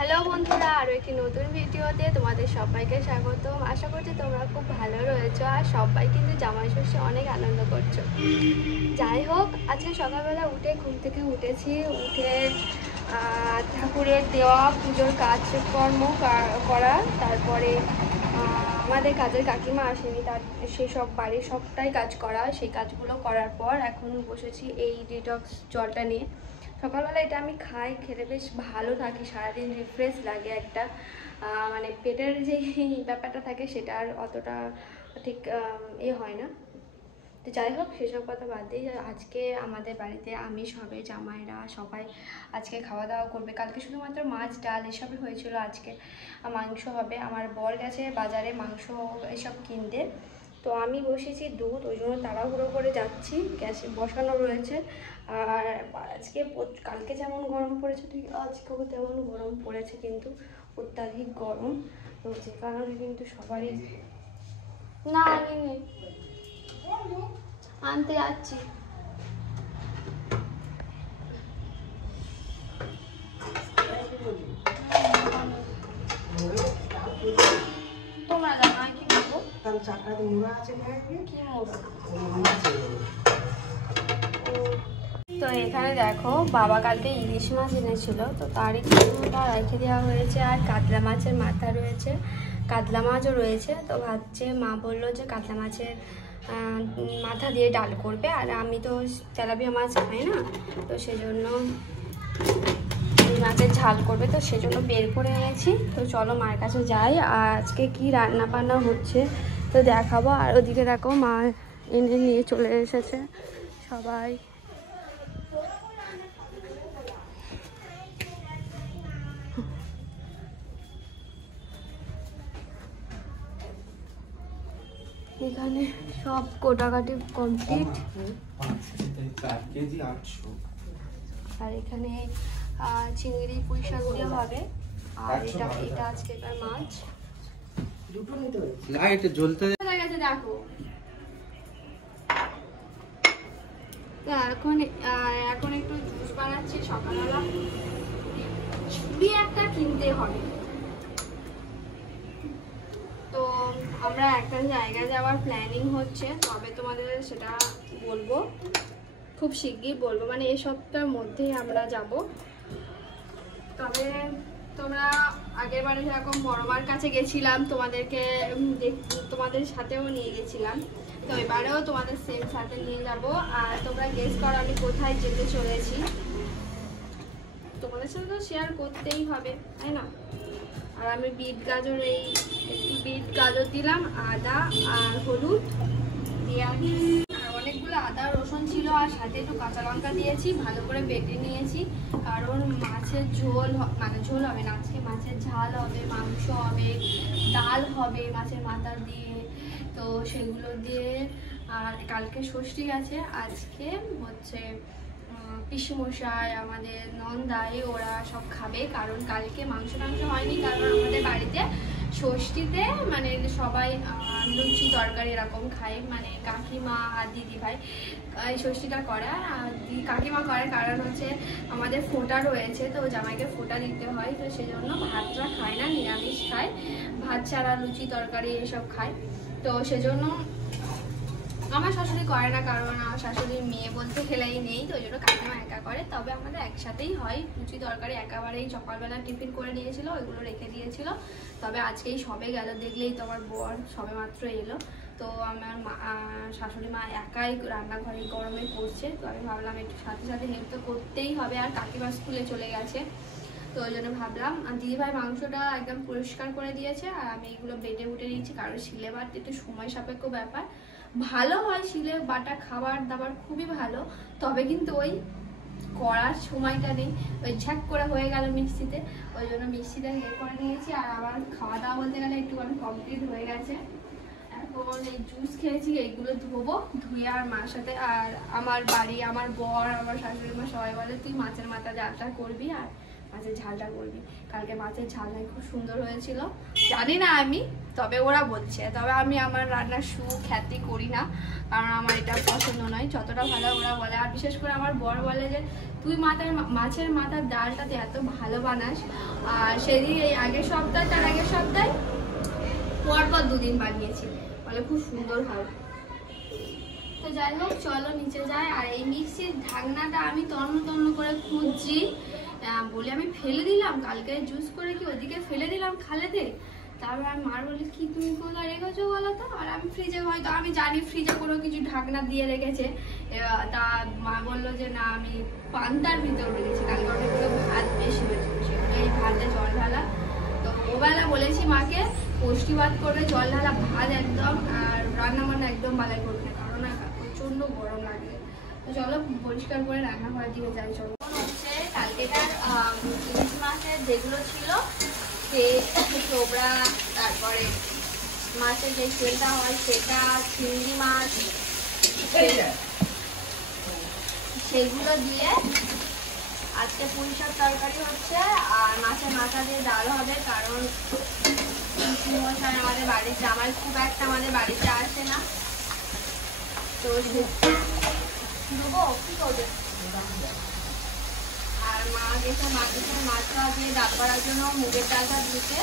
Hello বন্ধুরা, আরও একটি নতুন ভিডিওতে তোমাদের সবাইকে স্বাগতম। আশা করছি তোমরা খুব ভালো রয়েছো আর সবাই কিন্তু জামাই ষষ্ঠী অনেক আনন্দ করছো। যাই হোক, আজকে সকালবেলা উঠে ঘুম থেকে উঠেছি, উঠে ঠাকুরের দেওয়া পুজোর কাজকর্ম করা, তারপরে আমাদের কাজের কাকিমা আসেনি, তার সেসব বাড়ির সবটাই কাজ করা, সেই কাজগুলো করার পর এখন বসেছি এই ডিটক্স জলটা নিয়ে। সকালবেলা এটা আমি খাই, খেলে বেশ ভালো থাকি, সারাদিন রিফ্রেশ লাগে একটা, মানে পেটের যে ব্যাপারটা থাকে সেটা আর অতটা ঠিক হয় না। তো যাই হোক, সেসব কথা বাদ দিই। আজকে আমাদের বাড়িতে আমিষ হবে, জামাইরা সবাই আজকে খাওয়া দাওয়া করবে। কালকে শুধুমাত্র মাছ ডাল এসবই হয়েছিল, আজকে মাংস হবে। আমার বর গেছে বাজারে মাংস এসব কিনতে, তো আমি বসেছি দুধ, ওই জন্য তাড়াহুড়ো করে যাচ্ছি, গ্যাসে বসানো রয়েছে। আর আজকে কালকে যেমন গরম পড়েছে ঠিক আজকেও তেমন গরম পড়েছে, কিন্তু অত্যাধিক গরম, তো যে কারণে কিন্তু সবারই না আনতে যাচ্ছি। তোমরা জানো কি করবো? তো এখানে দেখো, বাবা কালকে ইলিশ মাছ এনেছিল, তো তারই কিছুটা রেখে দেওয়া হয়েছে। আর কাতলা মাছের মাথা রয়েছে, কাতলা মাছও রয়েছে। তো ভাবছে, মা বললো যে কাতলা মাছের মাথা দিয়ে ডাল করবে, আর আমি তো তেলাপিয়া মাছ খাই না, তো সেজন্য এই মাছের ঝাল করবে, তো সেজন্য বের করে এনেছি। তো চলো মায়ের কাছে যাই, আর আজকে কি রান্না বান্না হচ্ছে তো দেখাবো। আর ওদিকে দেখো, মা এনে নিয়ে চলে এসেছে সবাই। এখানে সব কোটাকাটি কমপ্লিট, আর এখানে চিংড়ি পুঁই শাক দিয়ে হবে। আর এটা আজকে মাছ লাইট জ্বলতে গেছে দেখো। এখন একটু জুস বানাচ্ছি, সকালবেলা ছুরি একটা কিনতে হবে। তো আমরা একটা জায়গায় যাওয়ার প্ল্যানিং হচ্ছে, তবে তোমাদের সেটা বলবো, খুব শিগগির বলবো, মানে এই সপ্তাহের মধ্যেই আমরা যাব। তবে তোমরা আগের বারে যেরকম বড়মার কাছে গেছিলাম, তোমাদের সাথেও নিয়ে গেছিলাম, তো এবারেও তোমাদের সেম সাথে নিয়ে যাব। আর তোমরা গেস করো আমি কোথায় যেতে চলেছি, তোমাদের সাথে তো শেয়ার করতেই হবে, তাই না? আর আমি বিট গাজর দিলাম, আদা আর হলুদ দিয়ে, আর অনেকগুলো আদা রসুন ছিল, আর সাথে একটু কাঁচা লঙ্কা দিয়েছি, ভালো করে বেটে নিয়েছি। কারণ মাছের ঝোল, মানে ঝোল হবে না আজকে, মাছের ঝাল হবে, মাংস হবে, ডাল হবে মাছের মাথা দিয়ে, তো সেগুলো দিয়ে। আর কালকে ষষ্ঠী আছে, আজকে হচ্ছে পিসিমশাই, আমাদের নন্দাই, ওরা সব খাবে। কারণ কালকে মাংস হয়নি, কারণ আমাদের বাড়িতে ষষ্ঠীতে মানে সবাই লুচি তরকারি এরকম খায়, মানে কাকিমা আর দিদি ভাই এই ষষ্ঠীটা করে। আর কাকিমা করে কারণ হচ্ছে আমাদের ফোঁটা রয়েছে, তো জামাইকে ফোঁটা দিতে হয়, তো সেজন্য ভাতটা খায় না, নিরামিষ খায়, ভাত ছাড়া লুচি তরকারি এসব খায়। তো সেজন্য আমার শাশুড়ি করে না, কারণ আমার শাশুড়ির মেয়ে বলতে খেলাই নেই, তো ওই জন্য কাকিমা একা করে। তবে আমাদের একসাথেই হয় লুচি তরকারি, একেবারেই সকালবেলা টিফিন করে নিয়েছিল, ওইগুলো রেখে দিয়েছিল। তবে আজকেই সবে গেল, দেখলেই তো আমার বর সবে মাত্র এলো, তো আমার শাশুড়ি মা একাই রান্নাঘরে গরমে করছে, তো আমি ভাবলাম একটু সাথে সাথে হেল্প তো করতেই হবে। আর কাকিমা স্কুলে চলে গেছে, তো ওই জন্য ভাবলাম। আর দিদিভাই মাংসটা একদম পরিষ্কার করে দিয়েছে, আর আমি এগুলো বেটে উঠে নিচ্ছি, কারণ শিলে বাটতে একটু সময় সাপেক্ষ ব্যাপার। ভালো হয় শিলে বাটা, খাবার দাবার খুবই ভালো, তবে কিন্তু ওই করার সময়টা নেই, ওই ঝাক করে হয়ে গেল মিক্সিতে, ওই জন্য মিক্সিটা করে নিয়েছি। আর আমার খাওয়া দাওয়া বলতে গেলে একটুখানি কমপ্লিট হয়ে গেছে। এখন এই জুস খেয়েছি, এইগুলো ধোবো, ধুয়ে আর মার সাথে, আর আমার বাড়ি, আমার বর, আমার শাশুড়ি মা সবাই বলে তুই মাছের মাথা যাত্রা করবি, আর মাছের ঝালটা করবি। কালকে মাছের ঝালটা খুব সুন্দর হয়েছিল, জানি না আমি, তবে ওরা বলছে। তবে আমি আমার রান্নার সুখ্যাতি করি না, কারণ আমার এটা পছন্দ নয়। যতটা ভালো ওরা বলে, আর বিশেষ করে আমার বর বলে যে তুই মাছের মাথার ডালটাতে এত ভালো বানাস। আর সেদিন এই আগের সপ্তাহে, তার আগের সপ্তাহে পরপর 2 দিন বানিয়েছি, বলে খুব সুন্দর হয়। তো যাই হোক, চলো নিচে যাই। আর এই মিক্সির ঢাকনাটা আমি তন্ন করে খুঁজছি, বলে আমি ফেলে দিলাম কালকে জুস করে, কি ওদিকে ফেলে দিলাম খালেতে। তারপর আমি মার বলি কি তুমি কোলা রেখেছো বলো তো। আর আমি ফ্রিজে, হয়তো আমি জানি ফ্রিজে কোনো কিছু ঢাকনা দিয়ে রেখেছে, তা মা বললো যে না আমি পান্তার ভিতর রেখেছি, কালকে অনেকগুলো ভাত বেশি হয়েছিল, সেগুলো এই ভাতে জল ঢালা। তো ওবেলা বলেছি মাকে পুষ্টি ভাত করবে, জল ঢালা ভাত একদম, আর রান্না বান্না একদম বালাই করবে না, কারণ না প্রচন্ড গরম লাগে। তো চলো পরিষ্কার করে রান্নাঘরের দিকে যাই। চলো হচ্ছে কালকেটার ইলিশ মাছের যেগুলো ছিল, সে ছোবড়া, তারপরে মাছের যে তেলটা হয় সেটা, চিংড়ি মাছ, সেগুলো দিয়ে আজকে পুঁই শাক তরকারি হচ্ছে। আর মাছের মাথা দিয়ে ডাল হবে, কারণ মশাই আমাদের বাড়িতে, আমার খুব একটা আমাদের বাড়িতে আসে না, তো দেবো কি করবে। আর মা গেছে মাছটা দিয়ে ডাল করার জন্য মুগের ডালটা ধুতে।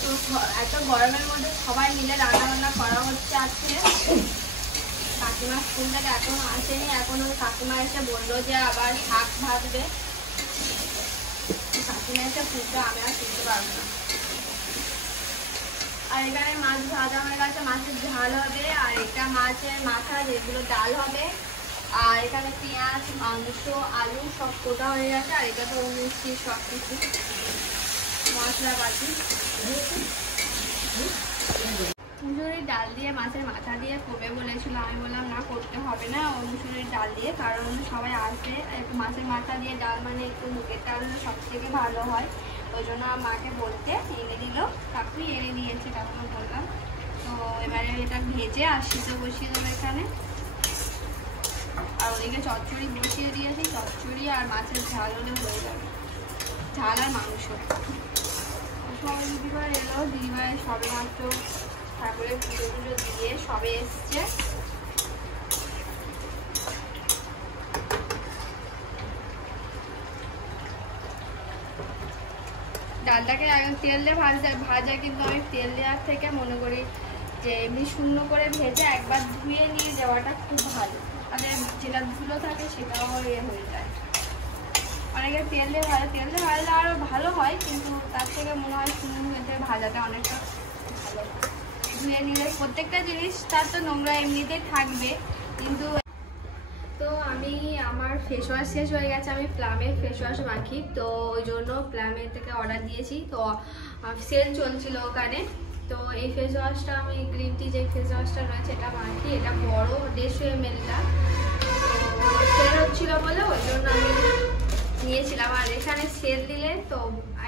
তো এত গরমের মধ্যে সবাই মিলে রান্না বান্না করা হচ্ছে আজকে। কাকিমা স্কুল থেকে এখনো আসেনি, এখনো কাকিমা এসে বললো যে আবার শাক ভাজবে। কাকিমা এসে ফুটবে, আমি আর ফুটতে পারবো না। আর এখানে মাছ ভাজা হয়ে গেছে, মাছের ঝাল হবে। আর এটা মাছের মাথা, যেগুলো ডাল হবে। আর এখানে পেঁয়াজ, মাংস, আলু সব কোটা হয়ে গেছে। আর এটা তো মিষ্টি সব কিছু মশলা পাতি। মুসুরির ডাল দিয়ে মাছের মাথা দিয়ে করবে বলেছিল, আমি বললাম না করতে হবে না, মুসুরির ডাল দিয়ে, কারণ সবাই আসবে। একটু মাছের মাথা দিয়ে ডাল মানে একটু মুগের ডাল সব থেকে ভালো হয়। ওই জন্য মাকে বলতে এনে দিল, কাকুই এনে দিয়েছে, কাকুকে বললাম। তো এবারে এটা ভেজে আর সিদ্ধ বসিয়ে দেবো এখানে। আর ওদিকে চচ্চড়ি বসিয়ে দিয়েছি, চচ্চড়ি আর মাছের ঝাল হলে হয়ে যাবে, ঝাল আর মাংস। সবাই দিদিভাই এলো, দিদিভাই সবে মাত্র ঠাকুরের পুজো দিয়ে সবে এসছে। ডালটাকে তেল দিয়ে ভাজা, কিন্তু আমি তেল দেওয়ার থেকে মনে করি যে এমনি শূন্য করে ভেজে একবার ধুয়ে নিয়ে যাওয়াটা খুব ভালো, তাহলে যেটা ধুলো থাকে সেটাও হয়ে যায়। অনেকে তেল দিয়ে ভাজলে আরও ভালো হয়, কিন্তু তার থেকে মনে হয় শূন্য ভেজে ভাজাটা অনেকটা ভালো। ধুয়ে নিলে প্রত্যেকটা জিনিস তার তো নোংরা এমনিতেই থাকবে, কিন্তু তো আমি আমার ফেস ওয়াশ শেষ হয়ে গেছে, আমি প্লামের ফেস ওয়াশ মাখি, তো ওই জন্য প্লামের থেকে অর্ডার দিয়েছি। তো সেল চলছিল ওখানে, তো এই ফেস ওয়াশটা আমি গ্রিন টি যে ফেস ওয়াশটা রয়েছে এটা মাখি। এটা বড় 150 ml, তো সেল হচ্ছিল বলে ওই জন্য আমি নিয়েছিলাম। আর এখানে সেল দিলে তো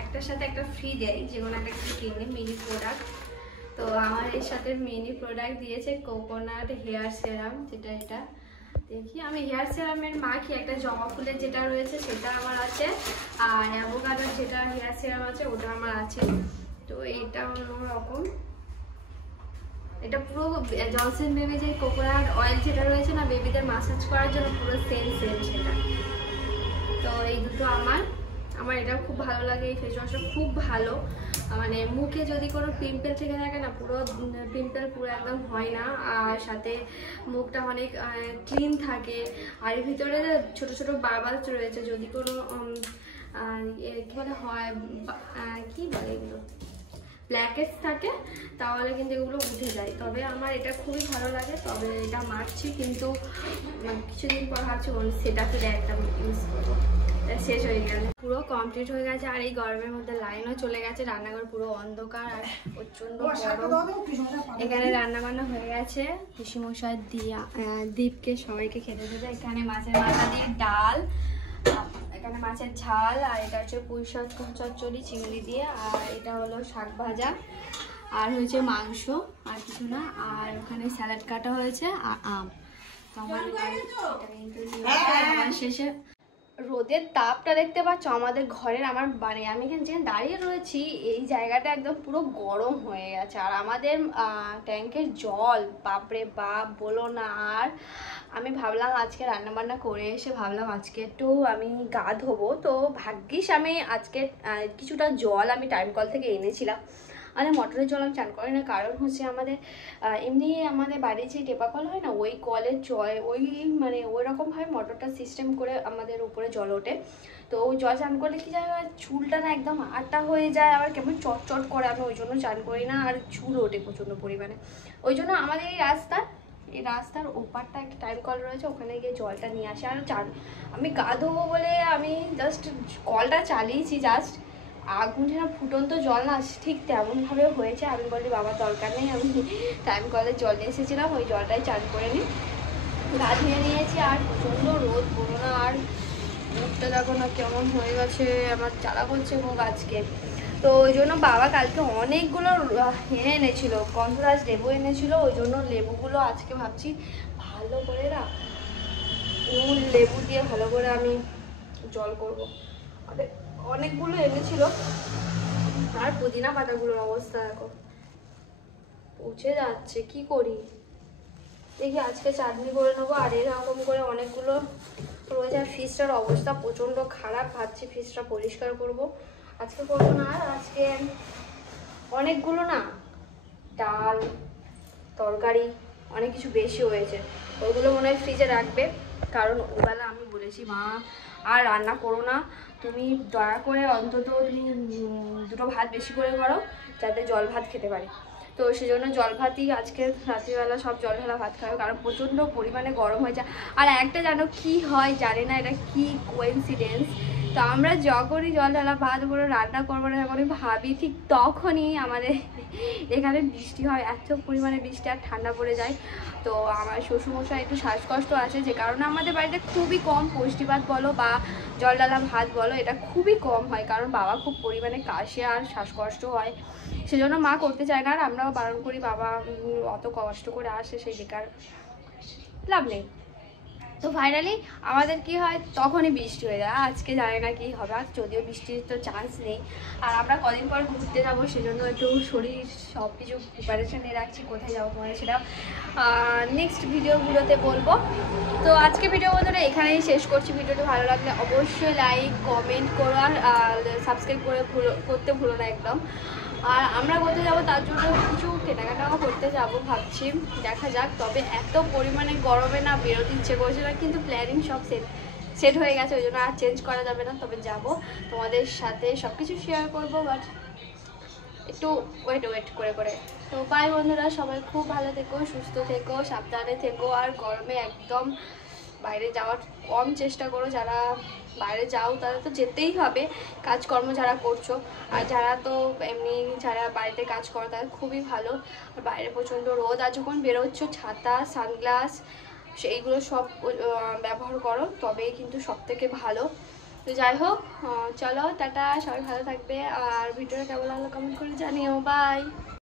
একটার সাথে একটা ফ্রি দেয়, যে কোনো একটা কিছু কিনলে মিনি প্রোডাক্ট। তো আমার এর সাথে মিনি প্রোডাক্ট দিয়েছে কোকোনাট হেয়ার সেরাম, যেটা এটা দেখি আমি হেয়ার সেরামের মাখি। একটা জবা ফুলের যেটা রয়েছে সেটা আমার আছে, আর অ্যাভোকাডোর যেটা হেয়ার সেরাম আছে ওটা আমার আছে। তো এইটা অন্যরকম, এটা পুরো জনসন বেবি যে কোকোনাট অয়েল যেটা রয়েছে না বেবিদের মাসাজ করার জন্য, পুরো সেম সেটা। তো এই দুটো আমার এটা খুব ভালো লাগে। এই ফেস ওয়াশটা খুব ভালো, মানে মুখে যদি কোনো পিম্পল থেকে থাকে না, পুরো পিম্পল পুরো একদম হয় না, আর সাথে মুখটা অনেক ক্লিন থাকে। আর এর ভিতরে ছোট ছোট বাবালস রয়েছে, যদি কোনো কি বলে হয়, কি বলে এগুলো, ব্ল্যাকেটস থাকে, তাহলে কিন্তু এগুলো উঠে যায়। তবে আমার এটা খুবই ভালো লাগে, তবে এটা মারছি, কিন্তু কিছুদিন পর ভাবছি সেটা ফিরে একটা ইউজ করবো। শেষ হয়ে গেল, পুরো কমপ্লিট হয়ে গেছে। আর এই গরমের মধ্যে লাইনও চলে গেছে, রান্নাঘর পুরো অন্ধকার আর প্রচন্ড গরম। এখানে রান্না বান্না হয়ে গেছে, পিসিমশাই দীপকে সবাইকে খেতে দেবে। এখানে মাছের মাথা দিয়ে ডাল, এখানে মাছের ঝাল, আর এটা হচ্ছে পুঁই শাক চচ্চড়ি চিংড়ি দিয়ে, আর এটা হলো শাক ভাজা, আর হয়েছে মাংস, আর কিছু না। আর ওখানে স্যালাড কাটা হয়েছে আর আম। আমার শেষে রোদের তাপটা দেখতে পাচ্ছ আমাদের ঘরের, আমার মানে আমি এখানে যে দাঁড়িয়ে রয়েছি এই জায়গাটা একদম পুরো গরম হয়ে গেছে। আর আমাদের ট্যাঙ্কের জল বাপরে বাপ বলো না। আর আমি ভাবলাম আজকে রান্নাবান্না করে এসে ভাবলাম আজকে একটু আমি গা ধোবো, তো ভাগ্যিস আমি আজকে কিছুটা জল আমি টাইম কল থেকে এনেছিলাম। আর মোটরের জল আমি চান করি না, কারণ হচ্ছে আমাদের এমনি আমাদের বাড়ির যে টেপা কল হয় না, ওই কলের জল ওই মানে ওই রকমভাবে মোটরটা সিস্টেম করে আমাদের উপরে জল ওঠে। তো ওই জল চান করলে কি যায়, চুলটা না একদম আটা হয়ে যায়, আবার কেমন চটচট করে, আমি ওই জন্য চান করি না। আর চুল ওঠে প্রচণ্ড পরিমাণে। ওই জন্য আমাদের এই রাস্তার ওপারটা একটা টাইম কল রয়েছে, ওখানে গিয়ে জলটা নিয়ে আসে। আর চান আমি গা ধোবো বলে আমি জাস্ট কলটা চালিয়েছি, জাস্ট আগুন যেন ফুটন্ত জল না ঠিক তেমনভাবে হয়েছে। আমি বলি বাবার দরকার নেই, আমি টাইম কলে জল নিয়ে এসেছিলাম, ওই জলটাই চান করে নিই, গা ধুয়ে নিয়েছি। আর প্রচণ্ড রোদ বলো না, আর মুখটা দেখো না কেমন হয়ে গেছে, আমার জ্বালা করছে মুখ আজকে। তো ওই জন্য বাবা কালকে অনেকগুলো এনেছিল, গন্ধরাজ লেবু এনেছিল, ওই জন্য লেবুগুলো আজকে ভাবছি ভালো করে না নুন লেবু দিয়ে ভালো করে আমি জল করবো। অনেকগুলো এনেছিল। আর পুদিনা পাতাগুলোর অবস্থা দেখো পচে যাচ্ছে, কি করি দেখি আজকে চাটনি করে নেবো। আর এরকম করে অনেকগুলো রয়েছে। আর ফ্রিজটার অবস্থা প্রচণ্ড খারাপ, ভাবছি ফ্রিজটা পরিষ্কার করব, আজকে করবো না। আর আজকে অনেকগুলো না ডাল তরকারি অনেক কিছু বেশি হয়েছে, ওইগুলো মনে হয় ফ্রিজে রাখবে। কারণ ওবেলা আমি বলেছি মা আর রান্না করো না, তুমি দয়া করে অন্তত তুমি দুটো ভাত বেশি করে করো যাতে জল ভাত খেতে পারি। তো সেজন্য জল ভাতই আজকে রাত্রিবেলা সব জল ঢালা ভাত খাবে, কারণ প্রচণ্ড পরিমাণে গরম হয়ে যায়। আর একটা জানো কি হয় জানি না, এটা কি কোইন্সিডেন্স, তো আমরা যখনই জল ঢালা ভাত করে রান্না করবো না, যখনই ভাবি ঠিক তখনই আমাদের এখানে বৃষ্টি হয়, এত পরিমাণে বৃষ্টি আর ঠান্ডা পড়ে যায়। তো আমার শ্বশুরমশাই একটু শ্বাসকষ্ট আছে, যে কারণে আমাদের বাড়িতে খুবই কম পুষ্টি ভাত বলো বা জল ঢালা ভাত বলো, এটা খুবই কম হয়, কারণ বাবা খুব পরিমাণে কাশে আর শ্বাসকষ্ট হয়, সেজন্য মা করতে চায় না। আর আমরাও বারণ করি, বাবা অত কষ্ট করে আসে সেই বেকার লাভ নেই। তো ফাইনালি আমাদের কি হয় তখনই বৃষ্টি হয়ে যায়। আজকে জানি না কি হবে, আর যদিও বৃষ্টির তো চান্স নেই। আর আমরা কদিন পর ঘুরতে যাবো, সেজন্য একটু শরীর সব কিছু প্রিপারেশন নিয়ে রাখছি, কোথায় যাবো তোমার সেটা নেক্সট ভিডিওগুলোতে বলবো। তো আজকে ভিডিও বন্ধুরা এখানেই শেষ করছি। ভিডিওটি ভালো লাগলে অবশ্যই লাইক কমেন্ট করো, আর সাবস্ক্রাইব করতে ভুলো না একদম। আর আমরা করতে যাব তার জন্য কিছু কেনাকাটাও করতে যাব ভাবছি, দেখা যাক। তবে এত পরিমাণে গরমে না বেরোতে ইচ্ছে করছে না, কিন্তু প্ল্যানিং সব সেট হয়ে গেছে, ওই জন্য আর চেঞ্জ করা যাবে না। তবে যাব, তোমাদের সাথে সব কিছু শেয়ার করবো, বাট একটু ওয়েট করে। তো বাই বন্ধুরা, সবাই খুব ভালো থেকো, সুস্থ থেকো, সাবধানে থেকো। আর গরমে একদম বাইরে যাওয়ার কম চেষ্টা করো। যারা বাইরে যাও তারা তো যেতেই হবে, কাজকর্ম যারা করছো। আর যারা তো এমনি যারা বাড়িতে কাজ করো তাদের খুবই ভালো। আর বাইরে প্রচণ্ড রোদ, আর যখন বেরোচ্ছ ছাতা সানগ্লাস সেইগুলো সব ব্যবহার করো, তবেই কিন্তু সব থেকে ভালো। তো যাই হোক, চলো টাটা, সবাই ভালো থাকবে। আর ভিডিওটা কেমন লাগলো কমেন্ট করে জানিও। বাই।